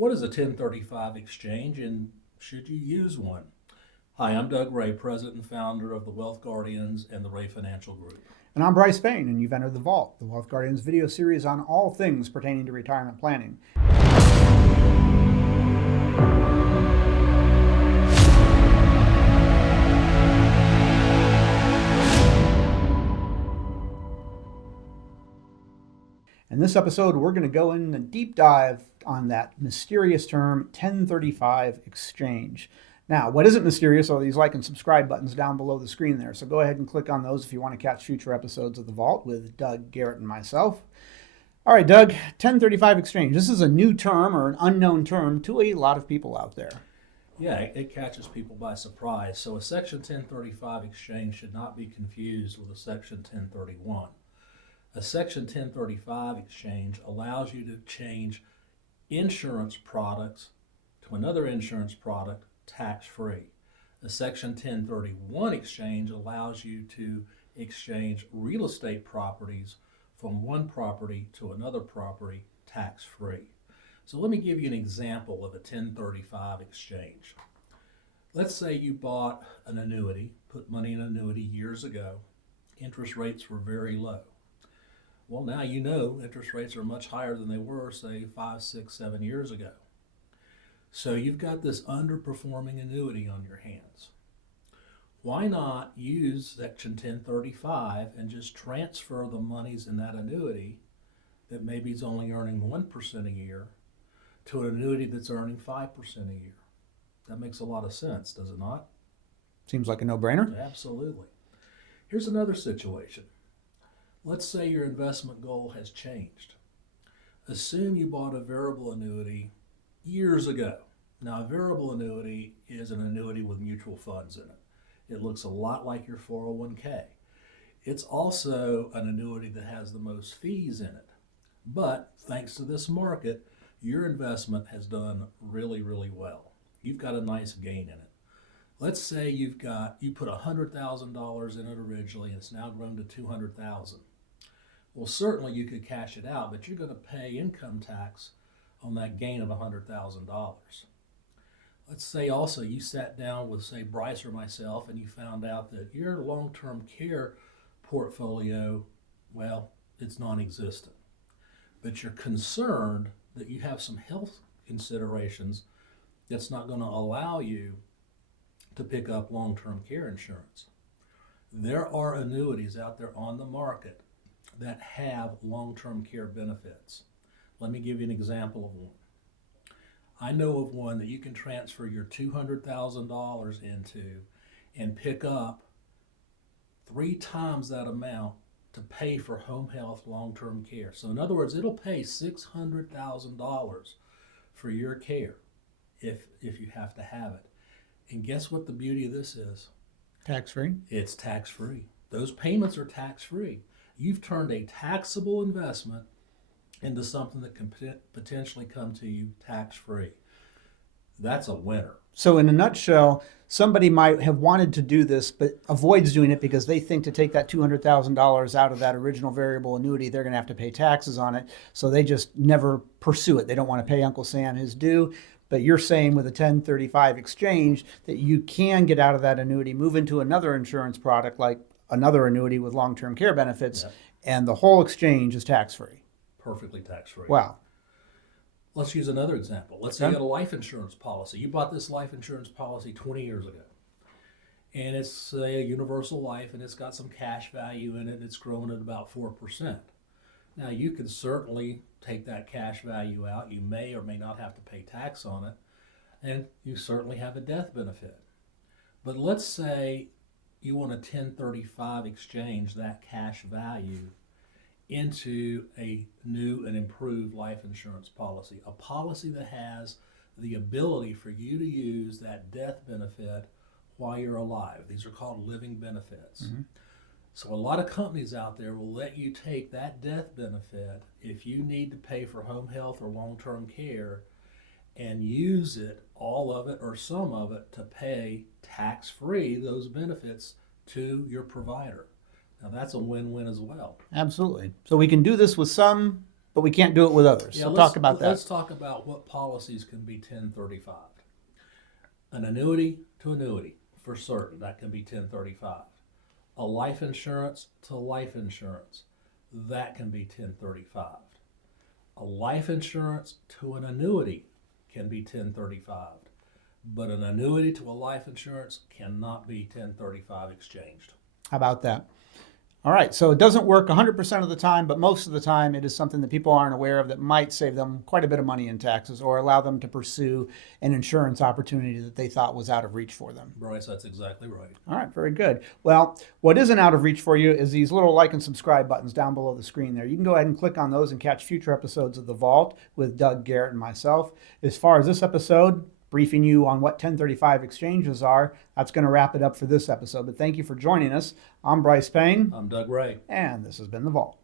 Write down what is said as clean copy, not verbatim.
What is a 1035 exchange and should you use one? Hi, I'm Doug Ray, President and founder of the Wealth Guardians and the Ray Financial Group. And I'm Brice Payne, and you've entered The Vault, the Wealth Guardians video series on all things pertaining to retirement planning. In this episode, we're going to go in a deep dive on that mysterious term, 1035 exchange. Now, what isn't mysterious are these like and subscribe buttons down below the screen there. So go ahead and click on those if you want to catch future episodes of The Vault with Doug, Garrett, and myself. All right, Doug, 1035 exchange. This is a new term or an unknown term to a lot of people out there. Yeah, it catches people by surprise. So a Section 1035 exchange should not be confused with a Section 1031. A Section 1035 exchange allows you to change insurance products to another insurance product tax-free. A Section 1031 exchange allows you to exchange real estate properties from one property to another property tax-free. So let me give you an example of a 1035 exchange. Let's say you bought an annuity, put money in an annuity years ago. Interest rates were very low. Well, now you know interest rates are much higher than they were, say, 5, 6, 7 years ago. So you've got this underperforming annuity on your hands. Why not use Section 1035 and just transfer the monies in that annuity that maybe is only earning 1% a year to an annuity that's earning 5% a year? That makes a lot of sense, does it not? Seems like a no-brainer. Absolutely. Here's another situation. Let's say your investment goal has changed. Assume you bought a variable annuity years ago. Now, a variable annuity is an annuity with mutual funds in it. It looks a lot like your 401k. It's also an annuity that has the most fees in it. But thanks to this market, your investment has done really, really well. You've got a nice gain in it. Let's say you put $100,000 in it originally and it's now grown to $200,000. Well, certainly you could cash it out, but you're going to pay income tax on that gain of $100,000. Let's say also you sat down with, say, Brice or myself, and you found out that your long-term care portfolio, well, it's non-existent. But you're concerned that you have some health considerations that's not going to allow you to pick up long-term care insurance. There are annuities out there on the market that have long-term care benefits. Let me give you an example of one. I know of one that you can transfer your $200,000 into and pick up 3 times that amount to pay for home health long-term care. So in other words, it'll pay $600,000 for your care if you have to have it. And guess what the beauty of this is? Tax-free? It's tax-free. Those payments are tax-free. You've turned a taxable investment into something that can potentially come to you tax-free. That's a winner. So in a nutshell, somebody might have wanted to do this, but avoids doing it because they think to take that $200,000 out of that original variable annuity, they're going to have to pay taxes on it. So they just never pursue it. They don't want to pay Uncle Sam his due. But you're saying with a 1035 exchange that you can get out of that annuity, move into another insurance product like another annuity with long-term care benefits, Yep. And the whole exchange is tax-free. Perfectly tax-free. Wow. Let's use another example. Let's say you got a life insurance policy. You bought this life insurance policy 20 years ago. And it's a universal life, and it's got some cash value in it, and it's growing at about 4%. Now, you can certainly take that cash value out. You may or may not have to pay tax on it, and you certainly have a death benefit. But let's say you want a 1035 exchange that cash value into a new and improved life insurance policy, a policy that has the ability for you to use that death benefit while you're alive. These are called living benefits. Mm-hmm. So a lot of companies out there will let you take that death benefit if you need to pay for home health or long-term care and use it, all of it or some of it, to pay tax-free those benefits to your provider. Now that's a win-win as well. Absolutely. So we can do this with some but we can't do it with others. Yeah, So talk about that. Let's talk about what policies can be 1035. An annuity to annuity, for certain, that can be 1035. A life insurance to life insurance, that can be 1035. A life insurance to an annuity can be 1035, but an annuity to a life insurance cannot be 1035 exchanged. How about that? All right, so it doesn't work 100% of the time, but most of the time it is something that people aren't aware of that might save them quite a bit of money in taxes or allow them to pursue an insurance opportunity that they thought was out of reach for them. Bryce, that's exactly right. All right, very good. Well, what isn't out of reach for you is these little like and subscribe buttons down below the screen there. You can go ahead and click on those and catch future episodes of The Vault with Doug, Garrett, and myself. As far as this episode, briefing you on what 1035 exchanges are, that's going to wrap it up for this episode. But thank you for joining us. I'm Brice Payne. I'm Doug Ray. And this has been The Vault.